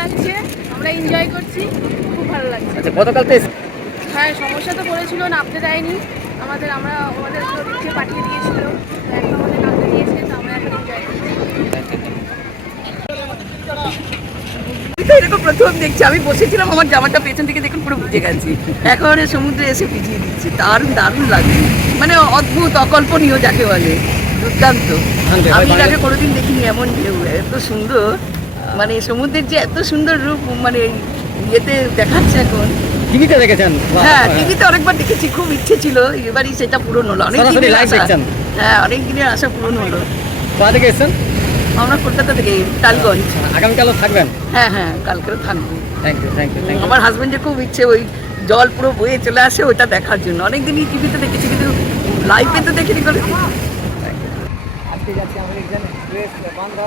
লাগছে আমরা এনজয় করছি খুব ভালো লাগছে। আচ্ছা গতকাল তো হ্যাঁ সমস্যা তো পড়েছিল নামতে দেয়নি আমাদের আমরা আমাদের দিকে পাঠিয়ে দিয়েছিল। প্রথম দেখছি আমি বসেছিলাম আমার জামাটা পেছন থেকে দেখুন পুরো ভিজে গেছি। এখন সমুদ্রে এসে ভিজিয়ে দিচ্ছি দারুণ দারুণ লাগে। মানে অদ্ভুত অকল্পনীয় যাকে বলে দুর্দান্ত। হ্যাঁ, আমি আগে কোনোদিন দেখিনি এমন ঢেউ এত সুন্দর। মানে সমুদ্রের যে এত সুন্দর রূপ মানে ইয়েতে দেখাচ্ছে এখন। টিভিতে দেখেছেন? হ্যাঁ টিভিতে অনেকবার দেখেছি খুব ইচ্ছে ছিল এবারই সেটা পূরণ হলো। অনেক দিনের আশা। হ্যাঁ অনেক দিনের আশা পূরণ হলো। কোথা থেকে এসেছেন? আমরা কলকাতা থেকে টালগঞ্জ আগামীকালও থাকবেন? হ্যাঁ হ্যাঁ কালকেও থাকব। থ্যাংক ইউ থ্যাংক ইউ আমার হাজবেন্ডের খুব ইচ্ছে ওই জল পুরো বয়ে চলে আসে ওইটা দেখার জন্য। অনেকদিনই টিভিতে দেখেছি কিন্তু লাইভে তো দেখিনি কোনো। আজকে যাচ্ছি আমাদের এখানে। ড্রেস বান্ধা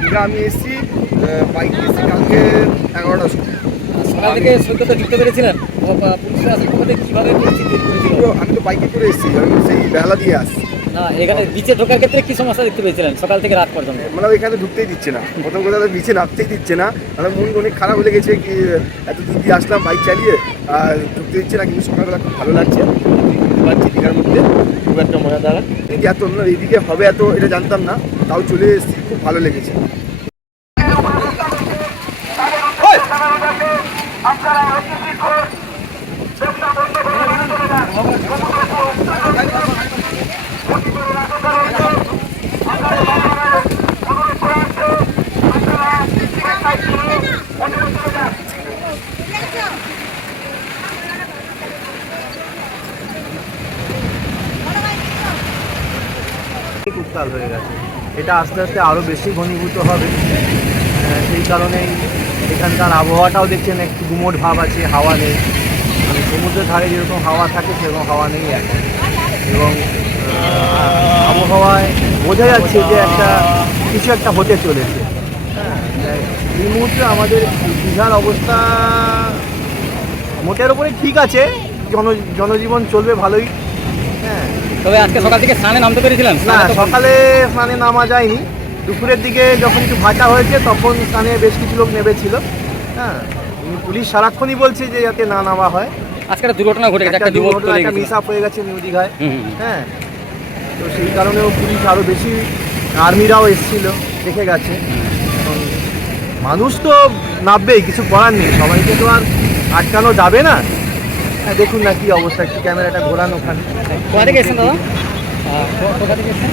দীঘা আমি এসেছি বাইক এসেছি কালকে এগারোটার সময়। সকাল থেকে সৈকতে ঢুকতে পেরেছিলেন পুলিশের আসার কীভাবে আমি তো বাইকে করে এসেছি আমি সেই বেহালা দিয়ে আসছি। না এখানে বিচে ঢোকার ক্ষেত্রে কি সমস্যা দেখতে পেয়েছিলেন? সকাল থেকে রাত পর্যন্ত। মানে এখানে ঢুকতেই দিচ্ছে না। প্রথম কথা তো নিচে নামতেই দিচ্ছে না। আমার মন অনেক খারাপ হয়ে গেছে কি এত দূর দিয়ে আসলাম বাইক চালিয়ে আর ঢুকতে দিচ্ছে না কিন্তু সকালবেলা খুব ভালো লাগছে। পারছি দীঘার মধ্যে। খুব একটা মজা দাঁড়া এত অন্য এইদিকে হবে এত এটা জানতাম না। তাও চলে এসেছি খুব ভালো লেগেছে। উত্তাল হয়ে গেছে। এটা আস্তে আস্তে আরও বেশি ঘনীভূত হবে। সেই কারণেই এখানকার আবহাওয়াটাও দেখছেন, একটু গুমোট ভাব আছে, হাওয়া নেই। মানে সমুদ্রের ধারে যেরকম হাওয়া থাকে, সেরকম হাওয়া নেই এখন। এবং আবহাওয়ায় বোঝা যাচ্ছে যে একটা, কিছু একটা হতে চলেছে। হ্যাঁ এই মুহূর্তে আমাদের দীঘার অবস্থা মোটের ওপরে ঠিক আছে। জন, জনজীবন চলবে ভালোই। তবে আজকে সকাল থেকে স্নানে নামতে পেরেছিলেন। না সকালে স্নানে নামা যায়নি। দুপুরের দিকে যখন একটু ভাটা হয়েছে তখন স্নানে বেশ কিছু লোক নেমেছিল। হ্যাঁ পুলিশ সারাক্ষণই বলছে যে যাতে না নামা হয়। আজকে একটা দুর্ঘটনা ঘটে গেছে একটা যুবক দুর্ঘটনা চলে গেছে। মিস আপ হয়ে গেছে নিউ দীঘায়। হ্যাঁ তো সেই কারণেও পুলিশ আরও বেশি আর্মিরাও এসেছিল দেখে গেছে। মানুষ তো নামবেই কিছু করার নেই। সবাইকে তো আর আটকানো যাবে না। দেখুন না কি অবস্থা একটু ক্যামেরাটা ঘোরানো ওখানে। কোথা থেকে এসেছেন দাদা? কোথা থেকে এসেছেন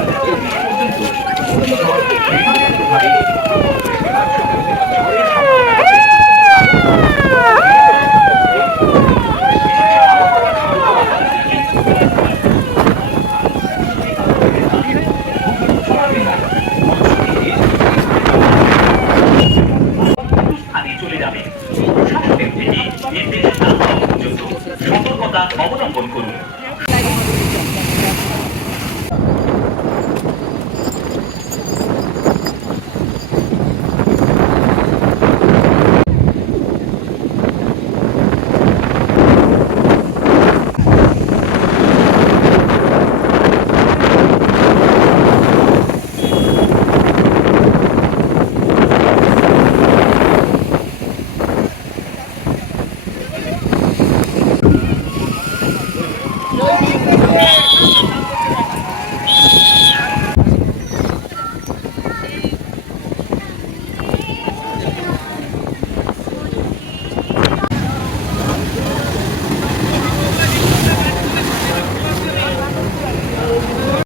por